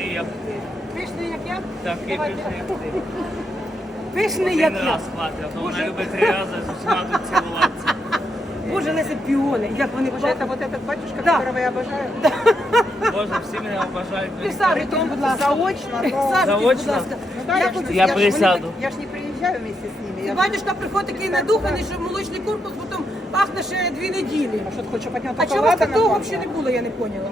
пишний, як ти. Пишний, як я? Такий Давайте. пишний, як ти. Пишний, як Один я. раз хватить, а то вона Боже. любить три рази з усіма тут цілуватися. Боже, Леся, піони, як вони Боже, это пахнуть. вот этот батюшка, Да. которого я обожаю. Боже, всі мене обажають. Присаджуйтесь, будь ласка. Заочно, но- Присаджуйтесь, Заочно? будь ласка. Ну да, Я я, ж хочу не- Я ж- присяду. Я ж не приезжаю вместе с ними. Я... Батюшка приходить такий надуханий, що молочний корпус потім пахне ще дві неділі. А что ты хочешь, чтобы от него А только чого вас ладана такого пахла? взагалі не було, я не поняла.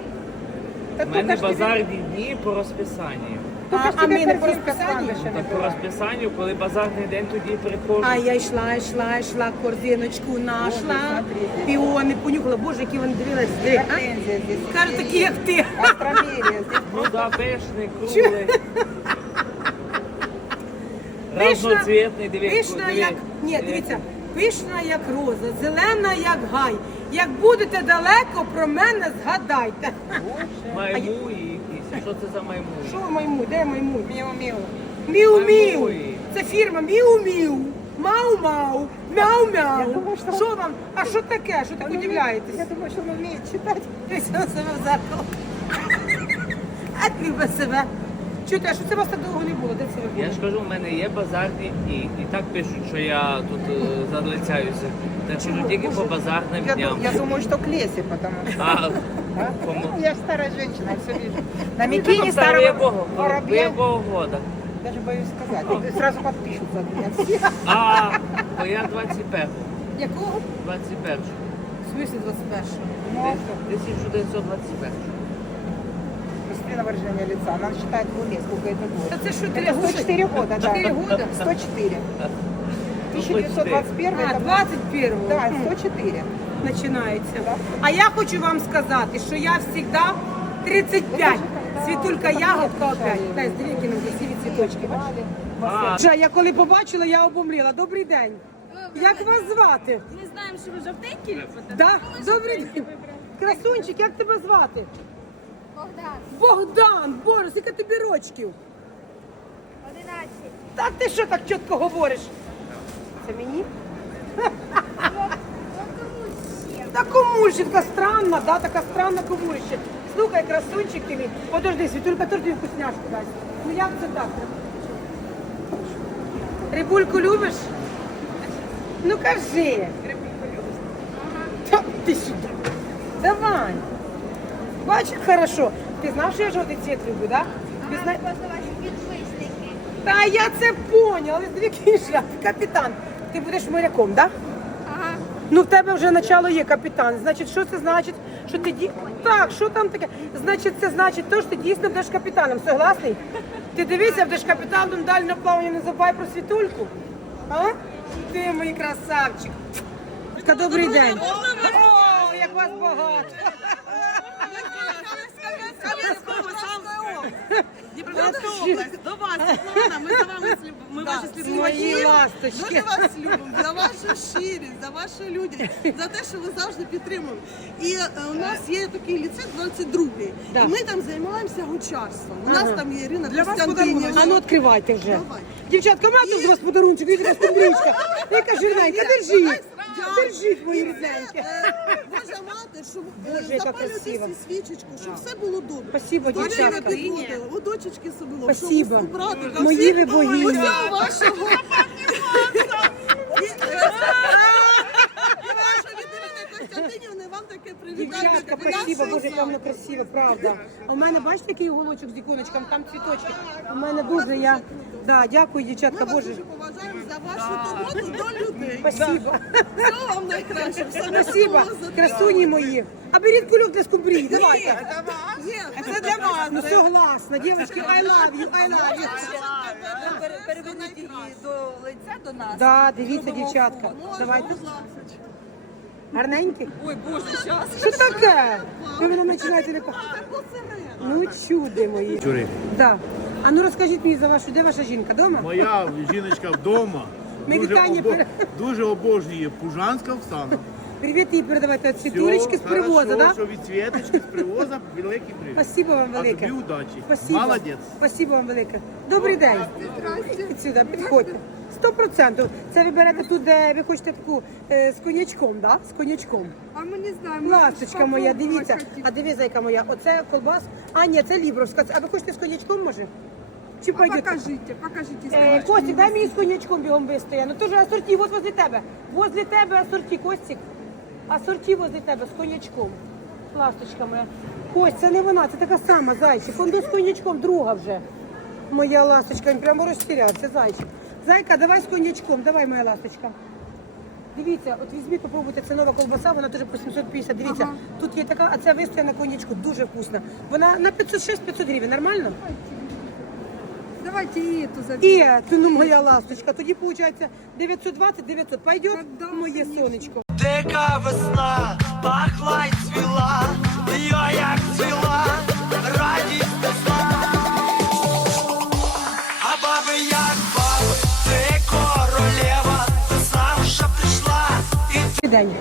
У мене базарні дні по розписанню. только А- а ми не по розписанню? ландышами по розписанню, коли базарний день, тоді приходжу. А я йшла, йшла, йшла, корзиночку нашла, піони понюхала. Боже, які вони дивились. А? Кажуть, такі, як ти. Ну да, пишний, круглий. Разноцвітний, дивіться. Пишна, як... Ні, дивіться, пишна, як роза, зелена, як гай. Як будете далеко, про мене згадайте. Майму якісь. Що це за майму? Що майму? Де майму? Миу-миу. Міу-міу. Це фірма Міу-міу. Мау-мау. Мяу-мяу. що- Що вам? А що таке? Що так удивляєтесь? Я думаю, что он умеет читать. Ти себе в зеркало. А ти себе. Чуєте, а що це у вас так довго не було? Де це ви були? Я ж кажу, в мене є базарні дні. І так пишуть, що я тут е, залицяюся. Так що тільки по базарним Я, дням. ду- я думаю, что к лесе, потому что... А, Да? кому? Ну, я же старая женщина, все вижу. На Ну, Микине ви старого? Воробья, якого года? даже боюсь сказать, сразу подпишутся от меня все. А, бо я 21. Якого? 21. В смысле 21-го? Ну, а что? 1921 Посмотри на выражение лица. Она считает в уме, сколько это Та будет. це що, Это 104 года, да. 4 года? 104. 1921 А, это 21-го. Да, Хм. 104. починається. Да. А я хочу вам сказати, що я завжди 35. Світулька ягодка опять. Дай, диви, які нам красиві цвіточки. бачиш? А, Вже я коли побачила, я обомліла. Добрий день. Як вас звати? Ми знаємо, що ви жовтенькі любите. Да? Тому Добрий жовтенькі день. вибрали. Красунчик, як тебе звати? Богдан, Богдан, Боже, скільки тобі рочків? 11. Так ти що так чітко говориш? Це мені? Та кому ж така странна, да, така странна кому. Слухай, красунчик ти мій. Подожди, Світулька теж тобі вкусняшку дасть. Ну як це так? Рибульку любиш? Ну кажи. Рибульку любиш? Та ти сюди. Давай. Бачиш, як хорошо. Ти знав, що я жовтий цвіт люблю, так? Да? Просто ваші підписники. Та я це поняла, але дві кіша. Капітан, ти будеш моряком, так? Да? Ага. Ну в тебе вже начало є капітан. Значить, що це значить? Що ти ді... Так, що там таке? Значить, це значить то, що ти дійсно будеш капітаном. Согласний? Ти дивися, будеш капітаном дальнього плавання, не забувай про світульку. А? Ти мій красавчик. Ка, Добрий день. О, як вас багато. Дніпропетровська область, до вас, Світлана, ми за вами слідкуємо. Ми ваші Мої ласточки. Дуже вас любимо за вашу щирість, за вашу людяність, за те, що ви завжди підтримуєте. І е, у нас є такий ліцей 22-й. Да. І ми там займаємося гучарством. У нас Ага. там є Ірина Для вас Костянтинівна. А ну відкривайте вже. Давай. Дівчатка, тут у вас подарунчик, від вас кумбричка. Яка жирненька, держіть. Держіть, мої рідненькі. Е, Божа мати, щоб е, Боже, яка запалювати красива. свічечку, щоб все було добре. Спасибо, Бачите, дівчатка. ви підводили, водочечки собі, Спасибо. щоб братика, Мої всіх ви богині. усього вашого. І, е, і ваша від Ірини вам таке привітання. Дівчатка, від спасибо, боже, вона слави. красива, правда. А у мене бачите, який уголочок з іконочком, там цвіточки. У мене дуже я. Да, дякую, Ми дівчатка, вас боже. дуже поважаємо за вашу турботу до людей. Спасибо. Всього вам найкраще. Спасибо, красуні мої. А беріть кульок для скумбрії, давайте. Є. Це для вас. Ну согласна, дівчатки, I love you, I love you. Переведіть її до лиця до нас. Да, дивіться, дівчатка. Давайте. Будь. Гарненькі? Ой, Боже, щас. Що таке? Ви мене починаєте не пахати. Ну, чуди мої. Чури. Да. А ну розкажіть мені за вашу, де ваша жінка? Дома? Моя жіночка вдома Ми дуже, вітання обо- пере- дуже обожнює Пужанська Оксана. Привіт їй передавайте від світулечки з привоза, да? Що від Світочки з привоза, великий привіт. Спасибо вам А велике. тобі удачі. Спасибо. Молодець. Спасибо вам велике. Добрий день. Підь підходьте. Сто процентів. Це ви берете тут, де ви хочете таку е, з конячком, да? З конячком. А ми не знаємо. Ласточка моя, дивіться. А диви, зайка моя, оце колбас. А, ні, це лібровська. А ви хочете з конячком, може? Чи пойдете? Покажите, покажите. Е, Костік, дай мені з конячком бігом вистоя. Ну теж асорті, от возле тебе. Возле тебе асорті, Костік. Асорті возле тебе з конячком. Ласточка моя. Кость, це не вона, це така сама зайчик. Он з конячком, друга вже. Моя ласточка, він прямо розтірявся, зайчик. Зайка, давай з конячком, давай, моя ласточка. Дивіться, от візьміть, попробуйте, це нова колбаса, вона теж по 750. Дивіться, тут є така, а це вистоя на конячку, дуже вкусна. Вона на 506-500 гривень, нормально? Давайте и эту заберем. І, це ну моя ласточка, тоді виходить 920, 900. Пойдет, Да, моє конечно. сонечко. Дика весна, пахла й цвіла, я як цвіла, радість несла. А баби як баби, ти королева, весна вже прийшла, і день.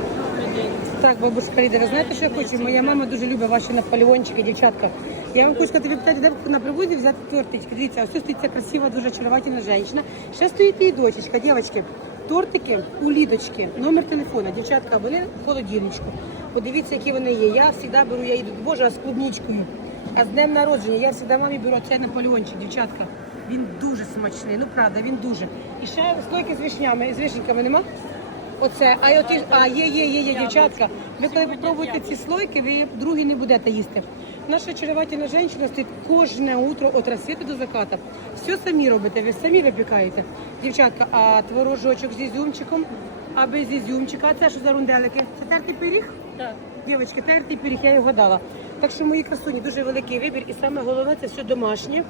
Так, бабушка Ліда, ви знаєте, що я хочу? Моя мама дуже любить ваші наполеончики, дівчатка. Я вам хочу сказати, ви питаєте, де на привозі взяти тортички. Дивіться, ось тут стоїть ця красива, дуже очаровательна жінка. Ще стоїть її дочечка, дівчатки. Тортики у Лідочки, номер телефона. Дівчатка, вони в холодильничку. Подивіться, які вони є. Я завжди беру, я йду, боже, а з клубничкою. А з днем народження я завжди мамі беру цей наполеончик, дівчатка. Він дуже смачний, ну правда, він дуже. І ще слойки з вишнями, з вишеньками нема? Оце, а от і- а є, є, є, є, дівчатка. Ви коли попробуєте ці слойки, ви другий не будете їсти. Наша очаровательна жінка стоїть кожне утро від розсвіту до заката. Все самі робите, ви самі випікаєте. Дівчатка, а творожочок з ізюмчиком, а без ізюмчика, а це що за рунделики? Це тертий пиріг? Так. Дівчатки, тертий пиріг, я його дала. Так що мої красуні, дуже великий вибір, і саме головне це все домашнє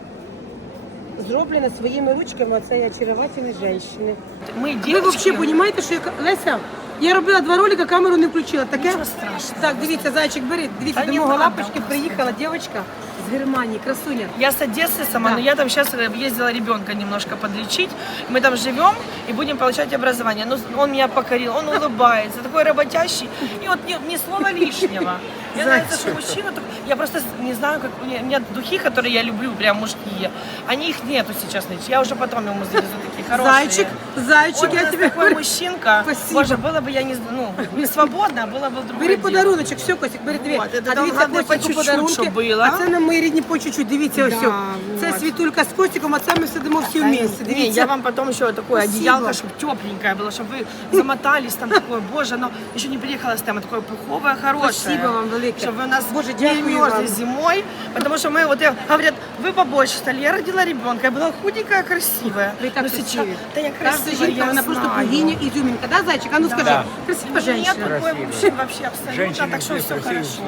Зроблено своїми ручками цієї очаровательної жінки. Мы Ви взагалі розумієте, що я... ка- Леся, я робила два ролика, камеру не включила. Таке? Нічого страшного. Так, дивіться, зайчик, бери. Дивіться, Та до не мого надо. лапочки приїхала дівчинка з Германії, красуня. Я с Одессы сама, Да. но я там сейчас ездила ребенка немножко подлечить. Мы там живем и будем получать образование. Но он меня покорил, он улыбается, такой работящий. И вот ни, ни слова лишнего. Мне нравится, что мужчина, так- я просто не знаю, как у меня, у меня духи, которые я люблю, прям мужские, они их нету сейчас. Я уже потом ему завезу такие хорошие. Зайчик, зайчик, Вот я у нас тебе такой мужчинка. Спасибо. Боже, было бы я не, з- ну, не свободна, было бы другое Бери дело. подаруночок, все, Костик, бери дві. Вот, это а там дивіться, головне по Костику чуть-чуть, подарунки. щоб було. А це нам мої рідні по чуть-чуть. Дивіться ось. Да, Це вот. світулька з Костиком, а це ми сидимо всі вместе. Не, Дивіться. я вам потом еще такое Спасибо. одеялко, чтобы тепленькое было, чтобы вы замотались там такое, боже, оно еще не приехало с тема такое пуховое, хорошее. Спасибо вам велике. Чтобы вы у нас Боже, не дякую мерзли вам. зимой, потому что мы вот, э, говорят, вы побольше стали, я родила ребенка, я была худенькая, красивая. Ви так Но красиві. сейчас, да я Кожна красивая, жінка, я вона просто знаю. богиня ізюмінка. Да, зайчик? А ну скажи, красива Нет жінка. такой вообще, вообще абсолютно, так что все хорошо.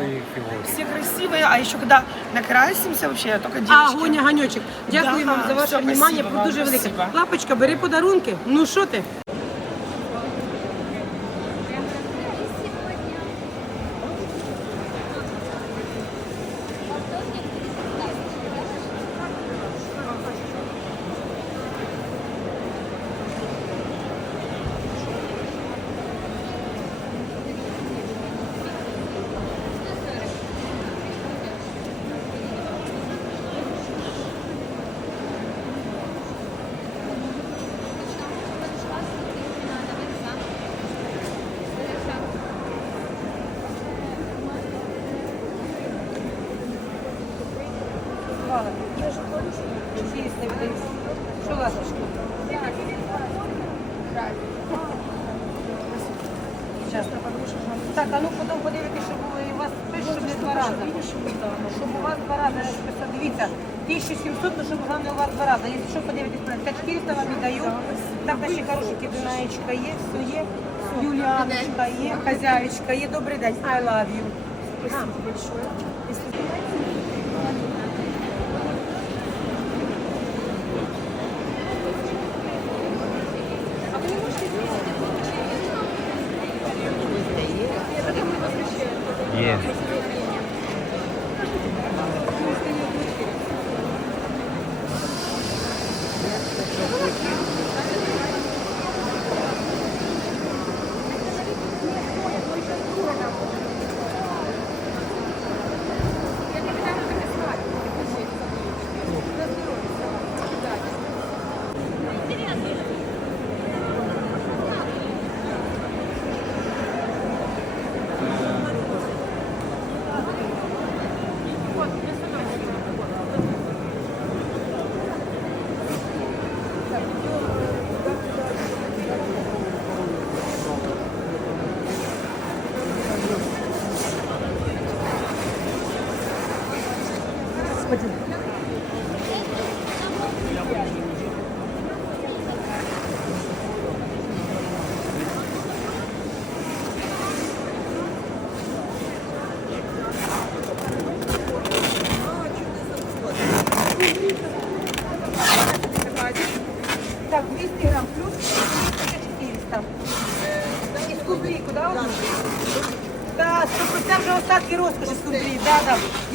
Все красивые, а еще когда накрасимся вообще, только А, девочки. Гоня, Ганьочек, дякую Да, вам за ваше все, внимание, спасибо про вам, дуже велике. спасибо. Лапочка, бери подарунки. Ну що ти? Так, а ну потім подивитися, щоб у вас щоб не два рази. Щоб у вас два рази написано. Дивіться, 1700, ну щоб головне у вас два рази. Якщо що подивитись, так 400 вам віддаю. Так наші хорошенькі Дунаєчка є, все є. Юліаночка є, хазяєчка є. Добрий день, I love you. Спасибо большое.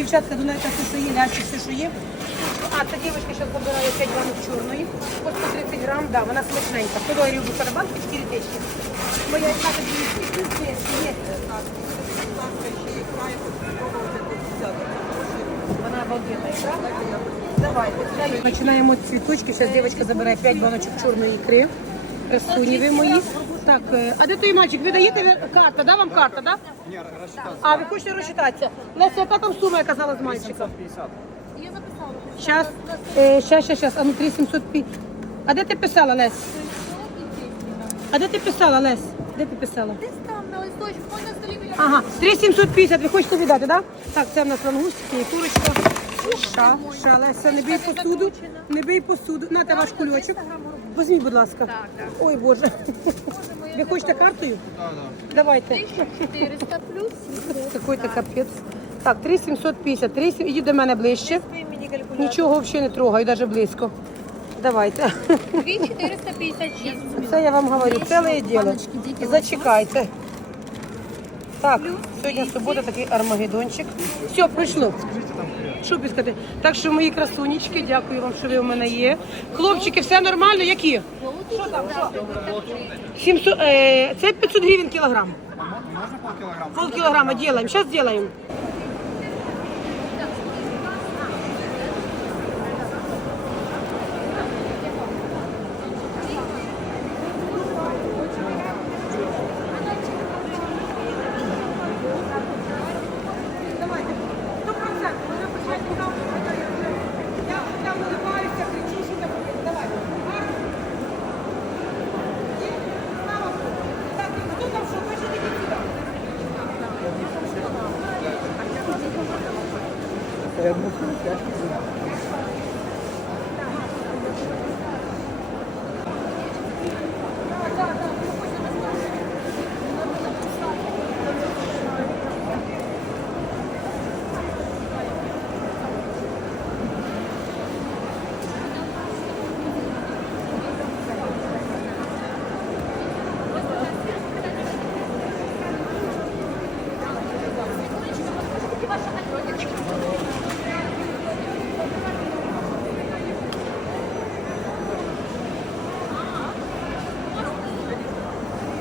Дівчатка, думаєте, все, що є, ляшки, все, що є. А, ця дівчинка зараз забирає 5 банок чорної, по 130 грам, да, вона смачненька. 100 доларів бухарабанки, 4 течки. Моя яка тоді є. Вона обалденна, правда? Давайте. Починаємо з цвіточки. Зараз дівчинка забирає 5 баночок чорної ікри. Красуні ви мої. Так, е, а де той мальчик? Ви даєте карта, да? Вам карта, да? Ні, А, ви хочете розчитатися? Леся, яка там сума, я казала з мальчиком? Я записала. Щас, е, щас, щас, щас, а ну 3750. А де ти писала, Лесь? А де ти писала, Лесь? Де ти писала? Десь там на листочку, вон на столі біля Ага, 3750, ви хочете віддати, так? Да? Так, це в нас лангустики і курочка. Ша, ша, Леся, не бий посуду, не бий посуду. Нате ваш кульочок. Візьміть, будь ласка. Ой, Боже. Ви хочете картою? Так, так. Давайте. 400 плюс. Какой-то капець. Так, 3750. 3, ідіть до мене ближче. Нічого взагалі не трогаю, навіть близько. Давайте. 2456. Це я вам говорю, ціле діло. Зачекайте. Так, сьогодні субота, такий армагеддончик. Все, прийшло. Що піскати? Так що мої красунечки, дякую вам, що ви у мене є. Хлопчики, все нормально? Які? Що там? Що? 700, е, це 500 гривень кілограм. Можна пол кілограма? Пол зараз делаем.